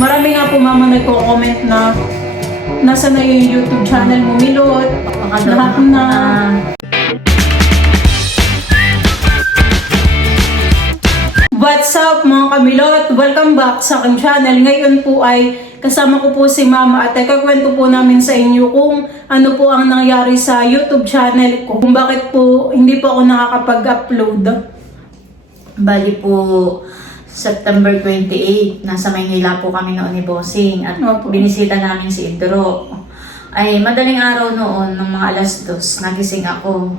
Marami nga po mama nagko-comment na nasa na yung YouTube channel mo, Milot. Lahat na. What's up mga kamilot? Welcome back sa aking channel. Ngayon po ay kasama ko po si Mama at ikakwento po namin sa inyo kung ano po ang nangyari sa YouTube channel ko. Kung bakit po hindi po ako nakakapag-upload. Bali po, September 28, nasa Maynila po kami noon ni Bossing at binisita namin si Idro. Ay madaling araw noon, ng mga alas 2, nagising ako.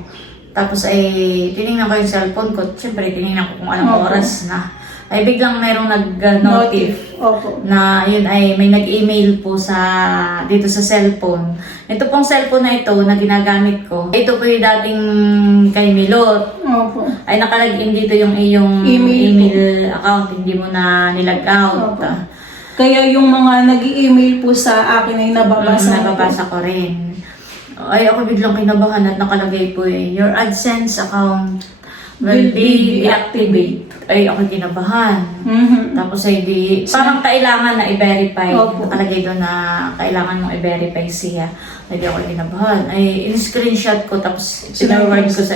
Tapos ay tinignan ko yung cellphone ko. Siyempre, tinignan ko kung anong oras na. Ay biglang mayroong nag-notif na yun ay may nag-email po dito sa cellphone. Ito pong cellphone na ito na ginagamit ko. Ito po yung dating kay Milot. Ay nakalagin dito yung iyong email account. Hindi mo na nilag out. Kaya yung mga nag-email po sa akin ay nababasa ko rin. Ay ako biglang kinabahan at nakalagay po your AdSense account will be deactivate. Ay ako kinabahan. Tapos ay parang kailangan na i-verify. Nakalagay doon na kailangan mong i-verify siya. Ay di ako kinabahan. Ay in-screenshot ko tapos sinurward ko sa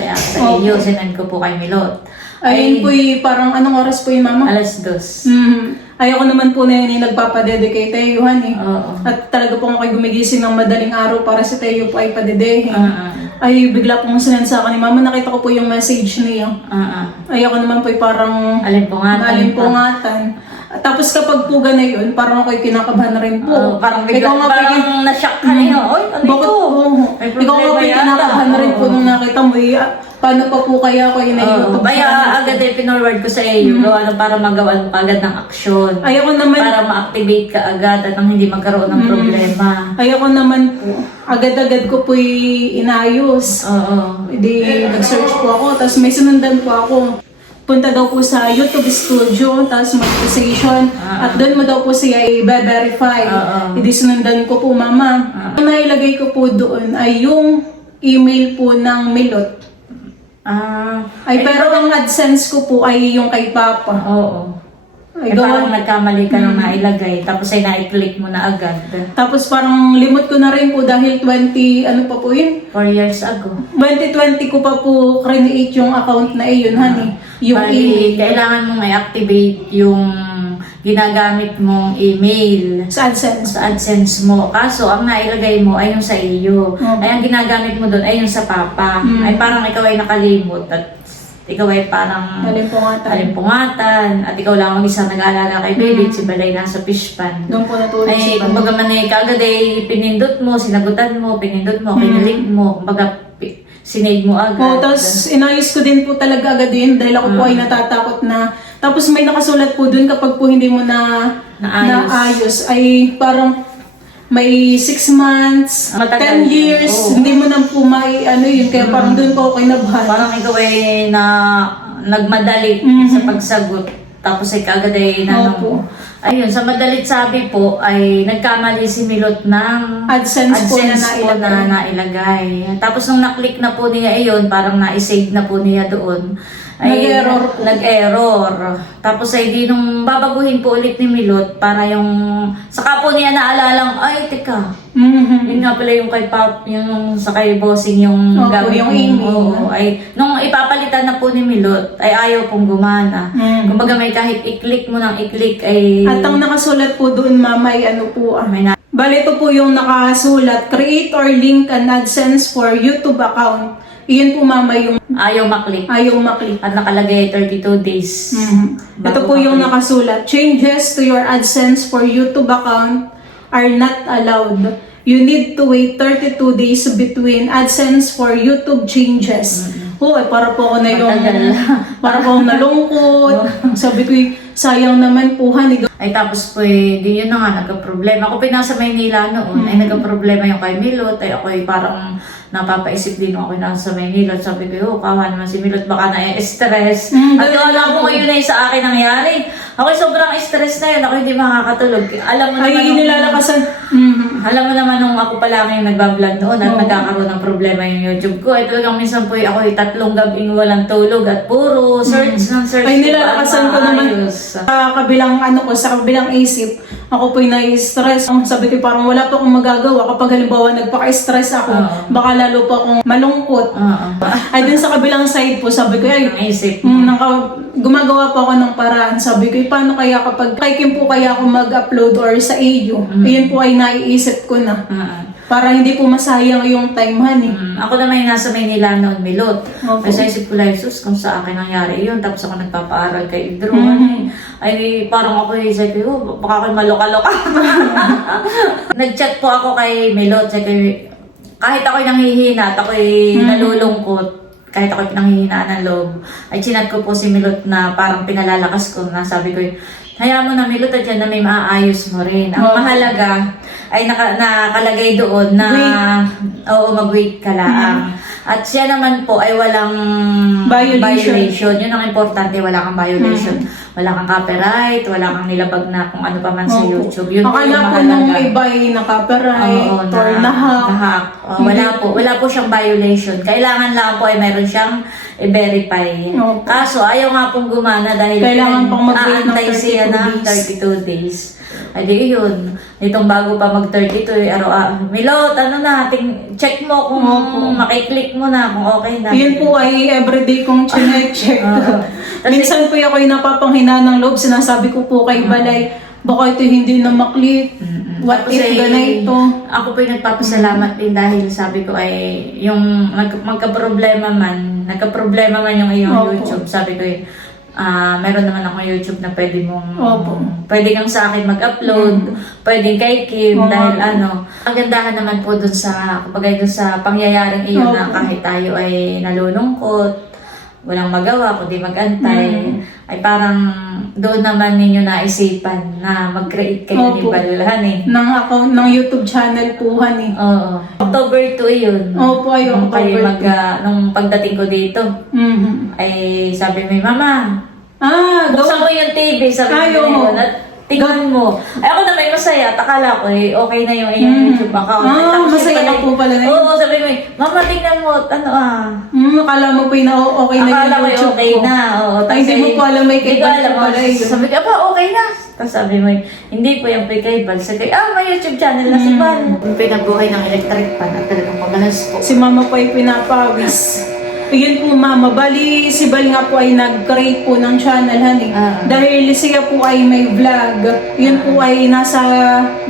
iyo. Sinend ko po kay Milot. Ayun po parang anong oras po yung mama? Alas 2. Ayoko naman po na yun yung nagpapadedicate tayo, honey. At talaga po ako gumigising ng madaling araw para si Tayo po ay padedehin. Ay bigla pong sinend sa akin ni mama, nakita ko po yung message niya. Ayoko naman po parang alimpungatan. Tapos kapag po na yun, parang ako'y kinakabahan na rin po. Parang na-shock ka na yun. Oy, ano ito? Ikaw nga po kinakabahan na rin po nung nakita mo. Paano pa po kaya ako yun na YouTube? Kaya agad ay pinorward ko sa iyo para magawa mo agad ng aksyon. Ayoko naman. Para ma-activate ka agad at nang hindi magkaroon ng problema. Ayoko naman po. Agad-agad ko po inayos. Hindi nag-search po ako. Tapos may sunundan po ako. Punta daw po sa YouTube Studio, tapos monetization, at doon mo daw po siya i-verify. Hindi sunundan ko po, mama. Ang nailagay ko po doon ay yung email po ng Milot. Pero ang AdSense ko po ay yung kay Papa. Parang nagkamali ka nung nailagay, tapos ay na-click mo na agad. Tapos parang limot ko na rin po dahil ano pa po yun? 4 years ago. 2020 ko pa po create yung account na iyon, honey. Yung email. Kailangan mong i-activate yung ginagamit mong email sa AdSense. Sa AdSense mo. Kaso, ang nailagay mo ay yung sa iyo. Ay, ang ginagamit mo doon ay yung sa Papa. Ay, parang ikaw ay nakalimot at ikaw ay parang alimpungatan at ikaw lang mag-isa nag-aalaga kay baby, si Balay nasa fish pan. Doon po natulog si Balay. Kumbaga man ay kagad ay pinindot mo, sinagutan mo, kinilig mo, kumbaga sinave mo agad. Tapos inayos ko din po talaga agad din dahil ako po ay natatakot na. Tapos may nakasulat po dun kapag po hindi mo naayos ay parang may 6 months, matagal 10 years, hindi mo na po yun. Kaya parang doon po ako kinabahan. Parang ikaw ay nagmadali sa pagsagot. Tapos ay kagad ay ayun, sa madalit sabi po ay nagkamali si Milot ng AdSense po na nailagay. Tapos nung na-click na po niya iyon, parang na-save na po niya doon. Nag-error. Tapos ay nung babaguhin po ulit ni Milot para saka po niya naalalang, ay teka, yun nga pala yung kay Pop, yung sa kay Bossing yung gamit yung email. Ay nung ipapalitan na po ni Milot ay ayaw pong gumana. Kumbaga may kahit i-click mo ng i-click ay... At ang nakasulat po doon, mama, ay bali ito po yung nakasulat, create or link an AdSense for YouTube account. Iyon po, mama, yung ayaw maklik. At nakalagay 32 days. Ito po yung nakasulat. Changes to your AdSense for YouTube account are not allowed. You need to wait 32 days between AdSense for YouTube changes. Para po ako para po ako nalungkot. Sabi ko, sayang naman po, honey. Ay tapos po yun na nga, nagka-problema. Ako pinasa Maynila noon, ay nagka-problema yung kay Milot. Ay ako parang napapaisip din ako nasa Maynila. Sabi ko, kawa naman si Milot, baka na-stress. At wala ko ngayon ay sa akin nangyari. Ako sobrang stress na yun. Ako hindi makakatulog. Alam mo naman. Ay, nilalakasan. Alam mo naman nung ako pa lang yung nagbablog noon at nagkakaroon ng problema yung YouTube ko. Ay talagang minsan po ako 3 gabing walang tulog at puro search ng search. Ay, nilalakasan ko naman sa kabilang sa kabilang isip. Ako po'y nai-stress. Sabi ko parang wala pa akong magagawa. Kapag halimbawa nagpaka-stress ako, baka lalo pa akong malungkot. Ay, din sa kabilang side po, sabi ko, ay, isip. Gumagawa pa ako ng paraan. Sabi ko, paano kaya kapag kaikim po kaya ako mag-upload or sa iyo? Iyon po ay naiisip ko na. Para hindi po masayang yung time, honey. Ako naman yung nasa Maynila noon, Milot. Opo. Kasi isip ko, Jesus, kung sa akin nangyari yun. Tapos ako nagpapaaral kay Idro. Ay, parang ako isip ko, baka ako maloka-loka. Nag-chat po ako kay Milot. Kahit ako'y nanghihina at ako'y nalulungkot, kahit ako'y pinanghihinaan ng loob, ay chinat ko po si Milot na parang pinalalakas ko na sabi ko, hayaan mo na Milot at yan na may maaayos mo rin. Ang mahalaga ay nakalagay doon na mag-wait ka lang. At siya naman po ay walang violation. Yun ang importante, wala kang violation. Wala kang copyright, wala kang nilabag na kung ano pa man sa YouTube. Yun po yung Akala ko nung iba ay na-copyright or na-hack. Wala po siyang violation. Kailangan lang po ay meron siyang i-verify. Kaso ayaw nga pong gumana dahil kailangan pang mag-wait ng 32 siya ng 32 days. Ay di yun. Itong bago pa mag-32 Milot, check mo kung makiklik mo na kung okay na. Yun po ay everyday kong chinecheck. Minsan po ako'y napapanghinaan ng loob. Sinasabi ko po kay Balay, baka ito hindi na maklik. What if ganito? Ako po yung nagpapasalamat din dahil sabi ko ay yung nagka-problema man yung iyong YouTube. Sabi ko meron naman ako YouTube na pwede kang sa akin mag-upload, pwedeng kay Kim dahil ang gandahan naman po dun sa pangyayaring iyon na kahit tayo ay nalulungkot, walang magawa kundi mag-antay, ay parang doon naman ninyo naisipan na mag-create kayo ni Balhan ng YouTube channel po, honey. Oo. October 2 yun. Opo, nung pagdating ko dito, ay sabi mo, Mama, buksan mo yung TV, sabi mo yun, at tingnan mo. Ay ako na may masaya, at akala ko okay na yung YouTube account. Masaya ka po pala na yun. Oo, sabi mo, Mama, tingnan mo, akala mo po na okay na akala yung YouTube ko okay na. Ay, hindi mo po alam may kay Bal pala yun. Sabi ko, okay na. Tapos sabi mo, hindi po yung kay Bal. Sabi ko, may YouTube channel na si Bal. Pinabuhay ng electric pan at talagang magalas po. Si Mama po ay pinapawis. Yun po, Mama. Bali, si Bal nga po ay nag-create po ng channel, honey. Dahil siya po ay may vlog. Yun po ay nasa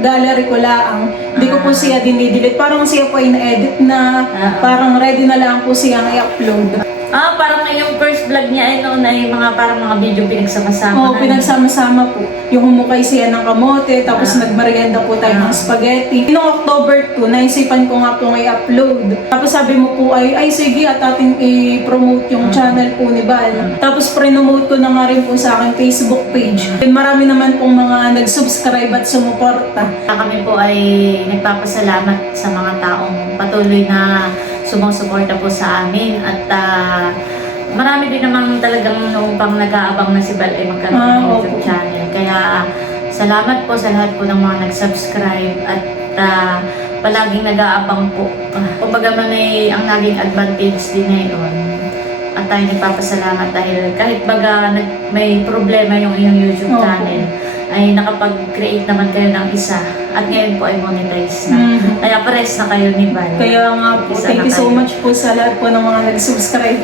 gallery ko laang. Hindi ko po siya dinidelete. Parang siya po ay na-edit na. Parang ready na lang po siya i-upload. Parang yung first vlog niya ay noon ay parang mga video pinagsama-sama. Oo, pinagsama-sama po. Yung humukay siya ng kamote, tapos nagmerienda po tayo ng spaghetti. Noong October 2, naisipan ko nga po i-upload. Tapos sabi mo po ay sige at ating i-promote yung channel po ni Bal. Tapos pre-nomote ko na nga rin po sa aking Facebook page. And marami naman pong mga nag-subscribe at sumuporta. Kami po ay nagpapasalamat sa mga taong patuloy na sumusuporta po sa amin at marami din namang talagang noong pang nag-aabang na si Bal ay magkaroon ng YouTube channel. Kaya salamat po sa lahat po ng mga nag-subscribe at palaging nag-aabang po. Kumbaga man ay ang naging advantage din ngayon. At tayo nagpapasalamat dahil kahit baga may problema yung iyong YouTube channel, ay nakapag-create naman kayo ng isa. At ngayon po ay monetize na. Kaya pares na kayo ni Bal. Kaya nga po, thank you so much po sa lahat po ng mga nag-subscribe.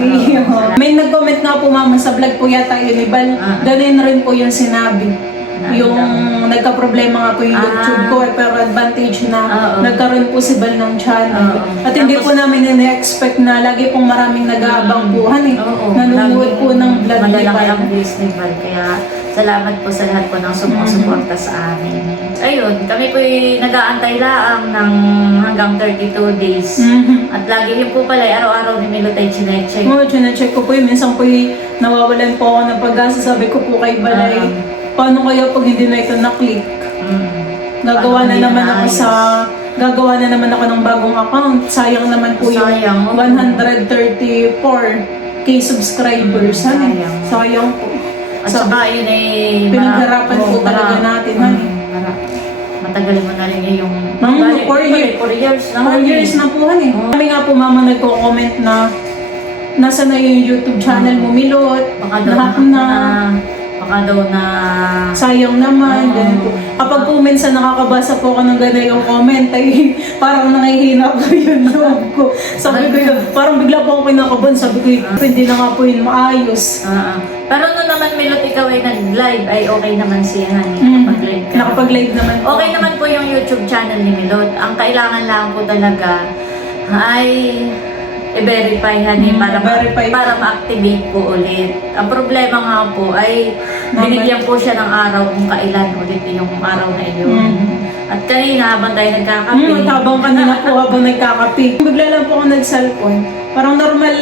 May nag-comment nga po, Mama, sa vlog po yata yun ni Bal. Ganun rin po yung sinabi. Yung nagka-problema nga po yung YouTube ko, pero advantage na nagkaroon po si Bal ng channel. At hindi po namin in-expect na lagi pong maraming nag-aabang buhan nanonood po ng vlog ni Bal. Malalaki ang views ni Bal. Kaya salamat po sa lahat po ng sumusuporta sa amin. Ayun, kami po nag-aantay laang ng hanggang 32 days. At lagi yun po pala, araw-araw ni Milot ay chinecheck. Oo, chinecheck ko po yun. Minsan po nawawalan po ako ng pag-asa. Sabi ko po kay Balay, paano kaya pag hindi na ito na-click? Gagawa na naman ako ng bagong account. Sayang naman po yung 134k subscribers. Sayang po. At saka yun eh... Pinagharapan po talaga natin, honey. Matagal mo na rin yung... 4 years na. 4 years na po, honey. Kami nga po, mama, nagko-comment na nasa na yung YouTube channel mo, Milot. Baka daw na sayang naman, ganito. Kapag po minsan nakakabasa po ako ng gano'n yung comment, ay parang nangihina po yung loob ko. Sabi ko yun, parang bigla po ako kinakabahan. Sabi ko yun, hindi na nga po yun maayos. Pero nung naman, Milot, ikaw ay nag-live, ay okay naman siya, honey. Nakapag-live ka. Nakapag-live naman po. Okay naman po yung YouTube channel ni Milot. Ang kailangan lang po talaga ay i-verify, honey, para ma-activate po ulit. Ang problema nga po ay binigyan po siya ng araw kung kailan ulit yung araw na iyon. At kanina habang tayo nagkakape. Habang kanina po habang nagkakape. Bigla lang po ako nag-cellphone. Parang normal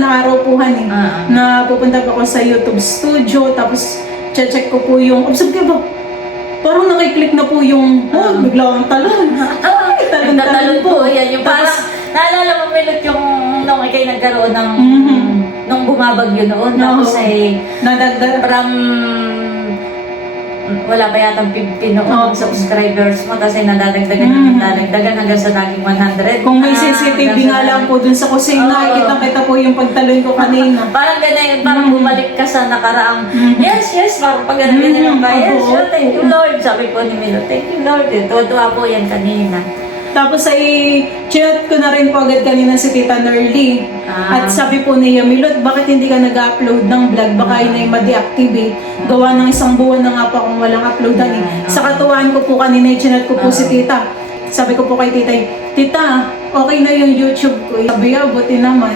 na araw po, honey. Na pupunta po ako sa YouTube studio, tapos check ko po yung, observe kayo ba? Parang nakiklik na po yung, bigla akong talon. Talon po, yan. Yung parang, naalala mo, Milot, yung nung ikay nagkaroon ng, nung bumabagyo noon, tapos ay, from, wala pa yatang 50 noon subscribers mo, tapos ay nadadagdagan hanggang sa naging 100. Kung may CCTV nga lang po dun sa kusina, kita po yung pagtalon ko kanina. Parang ganyan, parang bumalik ka sa nakaraang, yes, parang pag ganyan ba, yes, thank you Lord, sabi po ni Milo, thank you Lord, tuwa po yan kanina. Tapos ay chinat ko na rin po agad kanina si Tita Nerly. At sabi po niya, Milot, bakit hindi ka nag-upload ng vlog? Baka yun ay ma-deactivate. Gawa ng isang buwan na nga po akong walang upload. Sa katuwaan ko po kanina, chinat ko po si Tita. Sabi ko po kay Tita, Tita, okay na yung YouTube ko. Sabi niya, buti naman.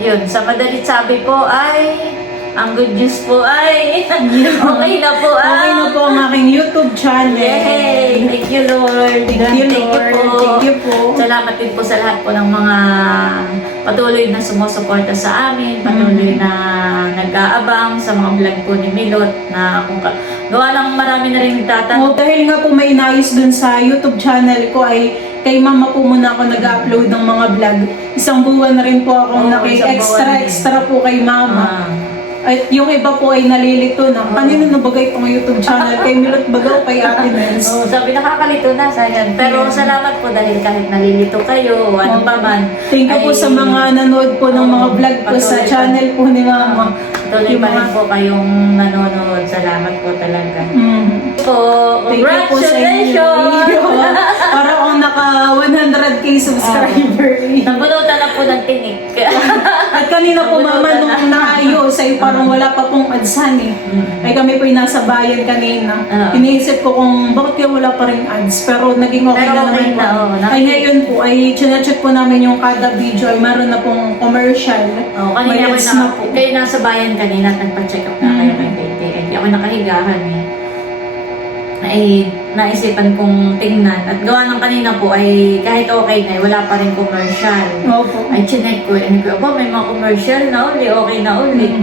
Yun, sa madalit sabi po ay... Ang good news po ay okay na po ang aking YouTube channel. Yay! Thank you Lord. Thank you po. Salamat din po sa lahat po ng mga patuloy na sumusuporta sa amin, patuloy na nag-aabang sa mga vlog po ni Milot na kung gawa lang marami na rin nagtatanong. Dahil nga po may nais dun sa YouTube channel ko ay kay mama po muna ako nag-upload ng mga vlog. Isang buwan na rin po akong extra po kay mama. At yung iba po ay nalilito na. Kanino nabagay itong YouTube channel? Kay Milot Bagaw, kay Ate Nels. Sabi nakakalito na, sayang. Pero salamat po dahil kahit nalilito kayo, ano pa man. Thank you po sa mga nanood po ng mga vlog po sa channel po ni Mama. Tuloy pa rin po kayong nanonood. Salamat po talaga. Congratulations! Para akong naka 100k subscriber. Nabunutan na po ng tinik. At kanina po mama nung naayos ay parang wala pa pong adsan eh. Ay kami po yung nasa bayan kanina. Iniisip ko kung bakit yung wala pa rin ads. Pero naging okay na naman po. Ay ngayon po ay chinecheck po namin yung kada video ay meron na pong commercial. Kanina kayo nasa bayan kanina at nagpa-check up na kayo kay Tete. Hindi ako nakahigahan eh. Ay naisipan kong tingnan at gawa ng kanina po ay kahit okay na wala pa rin commercial. Ay chinek ko and ko may mga commercial na uli, okay na uli.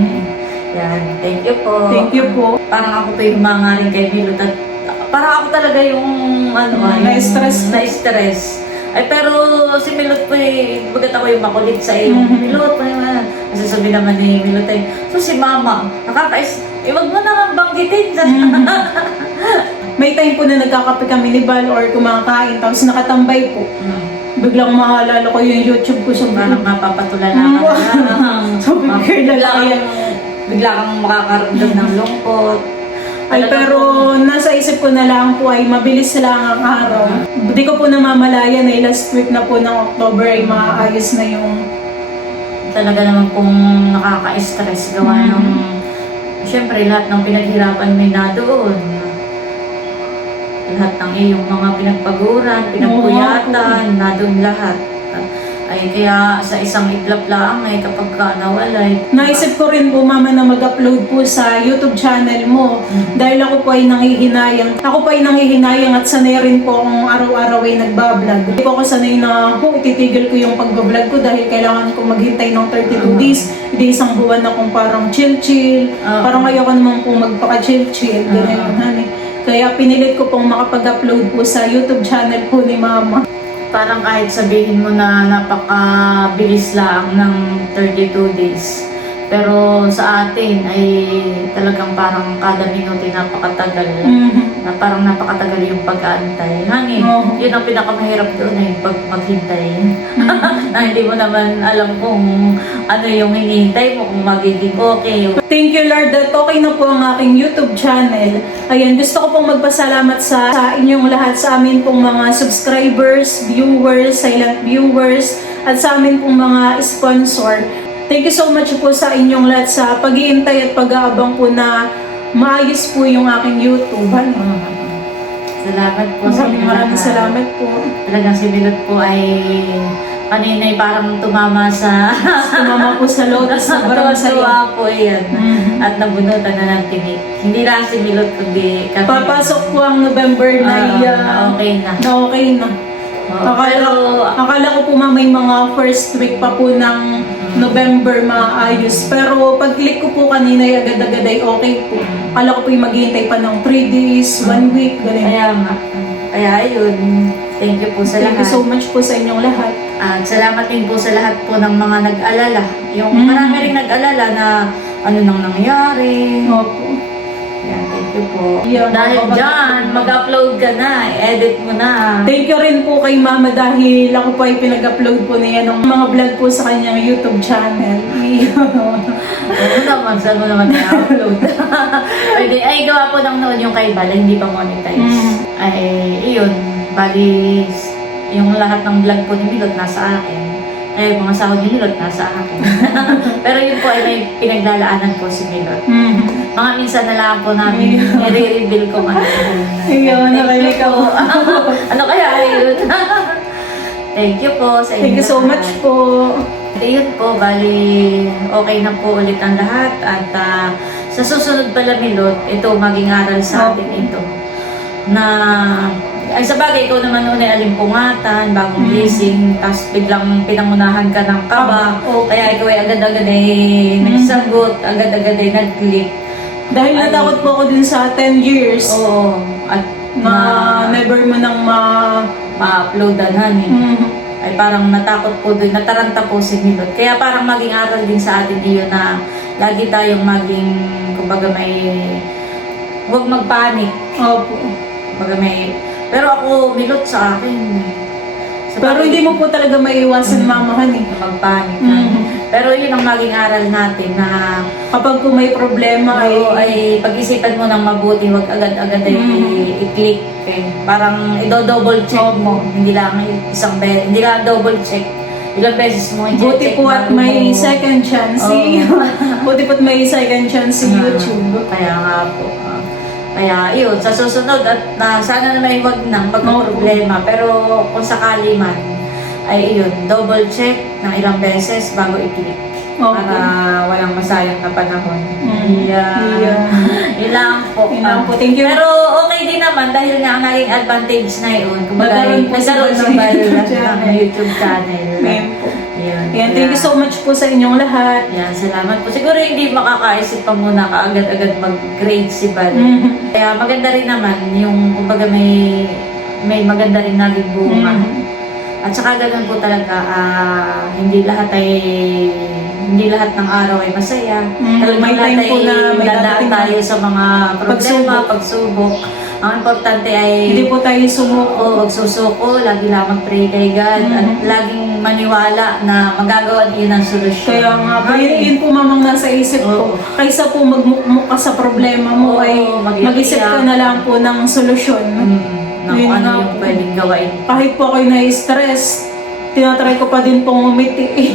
Yan, thank you po. Thank you po. Parang ako po yung mga rin kay Milot at parang ako talaga yung na-stress. Ay pero si Milot po bagat ako yung makulit sa iyo. Milot, kasi sabi naman ni Milot ay, so si Mama, wag mo na banggitin. May time po na nagkakape kami ni Bal or kumakain tapos nakatambay po. Biglang maalala ko yung YouTube ko sa parang mapapatulan na ka bigla kang makakaramdam ng lungkot. Ay pero nasa isip ko na lang po ay mabilis lang ang araw. Hindi ko po namamalayan na last week na po ng October ay maayos na yung talaga naman kung nakaka-stress gawa ng siyempre lahat ng pinaghirapan may na doon. Lahat ng iyong mga pinagpaguran, pinagpuyatan, na doon lahat. Ay kaya sa isang itlap lang ay kapag ka nawalay. Naisip ko rin po mama na mag-upload po sa YouTube channel mo. Dahil ako po ay nanghihinayang. At sanay rin po akong araw-araw ay nagbablog. Hindi po ako sanay na ititigil ko yung pagbablog ko dahil kailangan ko maghintay ng 32 days. Hindi isang buwan akong parang chill-chill. Parang ayoko naman po magpaka-chill-chill. Kaya pinilit ko pong makapag-upload po sa YouTube channel po ni Mama. Parang kahit sabihin mo na napakabilis lang ng 32 days. Pero sa atin ay talagang parang kada minuto napakatagal. Na parang napakatagal yung pag-aantay. Honey, yun ang pinakamahirap doon ay pag maghintay. Na hindi mo naman alam kung ano yung hinihintay mo, kung magiging okay. Thank you Lord that okay na po ang aking YouTube channel. Ayan, gusto ko pong magpasalamat sa inyong lahat, sa amin pong mga subscribers, viewers, silent viewers, at sa amin pong mga sponsor. Thank you so much po sa inyong lahat sa pag-iintay at pag-aabang po na maayos po yung aking YouTube. Salamat po sa inyo. Maraming salamat po. Talagang si Milot po ay kanina'y parang tumama sa Tumama po sa lotus na parang saya. Tuwa po yan. At nabunutan na ng tinik. Hindi lang si Milot kundi kami. Papasok po ang November na okay na. Na okay na. Pero Akala ko po may mga first week pa po ng November maayos. Pero pag-click ko po kanina agad-agad ay okay po. Akala ko po yung maghihintay pa ng 3 days, 1 week, ganun. kaya nga. Kaya ayun. Thank you po sa lahat. Thank you so much po sa inyong lahat. At salamat din po sa lahat po ng mga nag-alala. Yung marami rin nag-alala na ano nang nangyari. Opo. Yan, thank you po. Yeah, Dahil dyan, mag-upload ka na, edit mo na. Thank you rin po kay Mama dahil ako po ay pinag-upload po niya ng mga vlog po sa kanyang YouTube channel. Ano naman, saan mo naman na-upload? Pwede, ay gawa po ng noon yung kay Bala, hindi pa monetize. Ay, iyon, bali, yung lahat ng vlog po ni Milot nasa akin. Ay, mga sahod ni Milot nasa akin. Pero yun po ay may pinaglalaanan po si Milot. Mga minsan na lang po namin i-reveal ko ano. Ayun, Thank you po. Ano kaya ayun? Thank you po sa inyo. Thank you so much po. Ayun po, bali, okay na po ulit ang lahat. At sa susunod pala, Milot, ito maging aral sa atin ito. Na, ay sa bagay, ikaw naman noon ay alimpungatan, bagong gising, tapos biglang pinangunahan ka ng kaba. Kaya ikaw ay agad-agad ay nagsagot, agad-agad ay nag-click. Dahil natakot po ako din sa 10 years. Oo. At Never mo nang ma-uploadan, honey. Ay parang natakot po din, nataranta po si Milot. Kaya parang maging aral din sa atin iyon na lagi tayong maging, kumbaga huwag magpanik. Opo. Kumbaga pero ako, Milot sa akin. Pero hindi mo po talaga maiiwasan mamahan eh. Magpanik. Pero yun ang maging aral natin na Kapag kung may problema ay pag-isipan mo ng mabuti, huwag agad-agad ay i-click. Eh. Parang i-double check mo. Hindi lang isang beses, hindi lang double check. Ilang beses mo buti po at may second chance buti po at may second chance si YouTube. Kaya nga po. Kaya yun, sa susunod at sana na may wag nang magka-problema. Pero kung sakali man, ay yun, double check ng ilang beses bago i-click. Para walang masayang na panahon. Ilang po. Thank you. Pero okay din naman dahil nga ang naging advantage na yun. Kumbaga, nagkaroon sa ng YouTube channel. Yan, thank you so much po sa inyong lahat. Yan, salamat po. Siguro hindi makakaisip pa muna kaagad-agad mag-grade si Bal. Kaya maganda rin naman yung kumbaga may maganda rin naging bunga. At saka ganun po talaga, hindi lahat ng araw ay masaya. Talagang may time po na may dadaan tayo sa mga problema, pagsubok. Ang importante ay hindi po tayo sumuko. Huwag susuko, lagi lang mag-pray kay God at laging maniwala na magagawa niyo ng solusyon. Kaya nga, yun po mamang nasa isip ko. Kaysa po magmukmuk ka sa problema mo ay mag-isip ka na lang po ng solusyon. Kung ano yung pwedeng gawain. Kahit po ako'y na-stress, tinatry ko pa din pong umiti.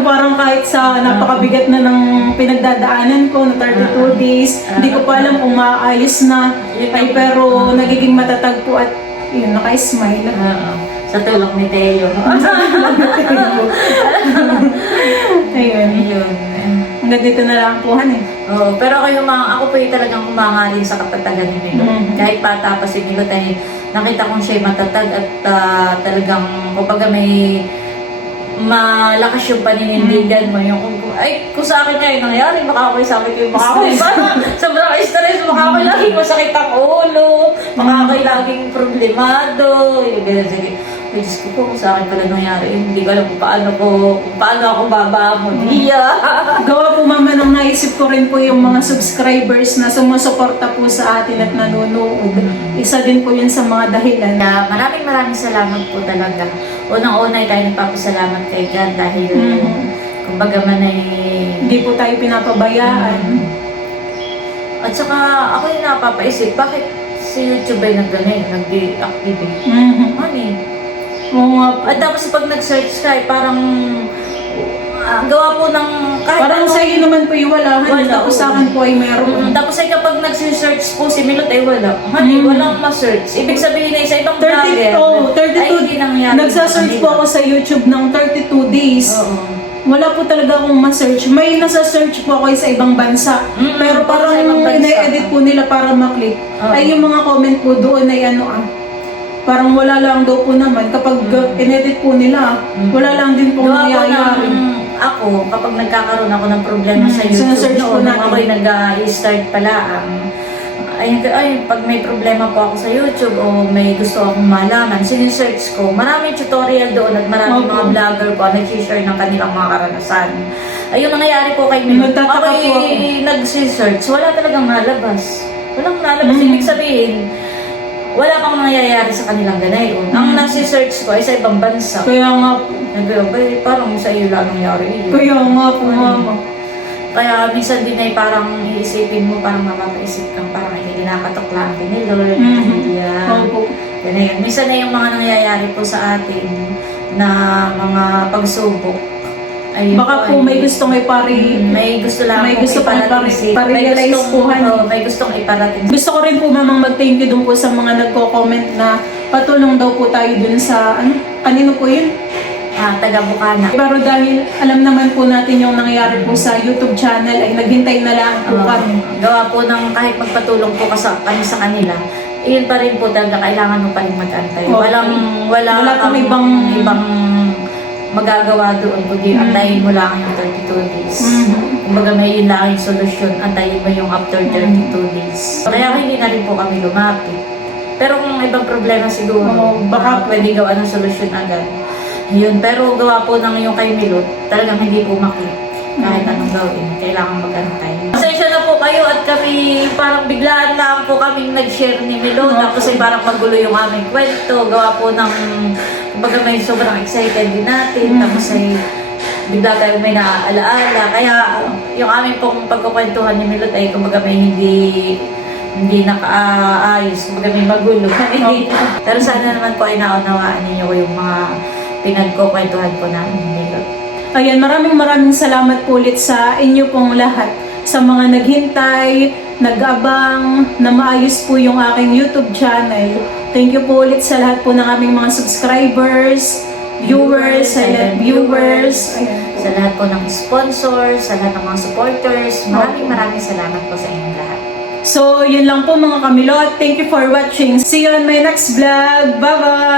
Parang kahit sa napakabigat na ng pinagdadaanan ko na 32 days, hindi ko pa alam kung maayos na. Ay, pero nagiging matatag po at yun, naka-smile. Sa tulong ni Teo. Ayun. Hanggang dito na lang po, Han eh. Oo, pero ako po yung talagang humangaling sa katatagan ni Milot. Kahit bata pa si Milot ay nakita kong siya'y matatag at talagang kumbaga may malakas yung paninindigan mo. Kung sa akin nga yung nangyari, baka ako'y sabi ko yung baka ako'y sobrang stress, baka ako'y laging masakit ang ulo, baka ako'y laging problemado, yung ganyan. Ay, Diyos ko po, kung sa akin pala nangyari, hindi ko alam kung paano ako babangon. Gawa po mama nang naisip ko rin po yung mga subscribers na sumusuporta po sa atin at nanonood. Isa din po yun sa mga dahilan. Kaya maraming salamat po talaga. Unang-una ay tayo nagpapasalamat kay God dahil kumbaga man ay... Hindi po tayo pinapabayaan. At saka ako yung napapaisip, bakit si YouTube ay nag-deactivate? Honey. Oo nga po. At tapos pag nag-search ka, parang gawa po ng kahit Parang ano- sa iyo naman po yung wala. Tapos sa akin po ay meron. Tapos ay kapag nag-search po si Milot ay wala. Honey, walang ma-search. Ibig sabihin ay sa ibang vlogger, 32. ay hindi nangyari. Nagsasearch po ako sa YouTube ng 32 days. Oo. Wala po talaga akong ma-search. May nasa-search po ako sa ibang bansa. Pero parang sa ibang bansa. ina-edit po nila para maklik. Oo. Ay yung mga comment po doon ay parang wala lang daw po naman. Kapag in-edit po nila, wala lang din po Gawa po nangyayari. ako, kapag nagkakaroon ako ng problema sa YouTube, Sinesearch po noon, natin. ako'y nag-start pala ay, pag may problema po ako sa YouTube o may gusto akong malaman, sinesearch ko. Maraming tutorial doon at maraming Opo. mga vlogger po na nag-share ng kanilang mga karanasan. Ayun nangyayari po kay Milo. Nagtataka po ako. Nag-search, wala talagang nalabas. Walang nalabas. Ibig sabihin, wala pang nangyayari sa kanilang ganayon. Ang nasi-search ko ay sa ibang bansa. Kaya nga po. Nag-iobay, parang sa iyo lang nangyari. Kaya nga po, mama. Kaya minsan din ay parang iisipin mo, parang mapapaisip kang parang hindi nakatok lang din ni Lord. Opo. Yan na yun. Minsan na yung mga nangyayari po sa atin na mga pagsubok. Ayun Baka po may gustong may gusto lang may pong gusto pang iparating. pa-realize po, honey. May gustong iparating. Gusto ko rin po mamang mag-thank you dun po sa mga nagko-comment na patulong daw po tayo dun sa, kanino po yun? Taga Bukana. Pero dahil alam naman po natin yung nangyayari po sa YouTube channel, ay naghintay na lang po kami. Gawa po ng kahit magpatulong po kami sa kanila, iyon pa rin po talaga, kailangan mo pa rin mag-antay. Okay. Wala pong kang ibang magagawa doon, kundi antayin mo lang yung 32 days. Kumbaga may yun lang yung solusyon, antayin mo yung after 32 days. Kaya hindi na rin po kami lumapit. Pero kung ibang problema siguro, baka pwede gawa ng solusyon agad. Yun, pero gawa po ng yung kay Milot, talagang hindi po maklik. Kahit anong gawin, kailangan mag-antay. Pasensya na po kayo at kami, parang biglaan lang po kaming nag-share ni Milot. Tapos ay parang magulo yung aming kwento. Gawa po ng, kumbaga may sobrang excited din natin. Tapos ay bigla tayo may naaalaala. Kaya yung aming pong pagkukwentuhan ni Milot ay kumbaga may hindi nakaayos, kumbaga may magulo. Pero sana naman po ay naunawaan ninyo yung mga pinagkukwentuhan po namin nila. Ayan, maraming salamat po ulit sa inyo pong lahat. Sa mga naghintay, nag-abang, na maayos po yung aking YouTube channel. Thank you po ulit sa lahat po ng aming mga subscribers, viewers, silent viewers. Ayan. Sa lahat po ng sponsors, sa lahat ng mga supporters, maraming salamat po sa inyong lahat. So, yun lang po mga kamilot. Thank you for watching. See you on my next vlog. Bye-bye!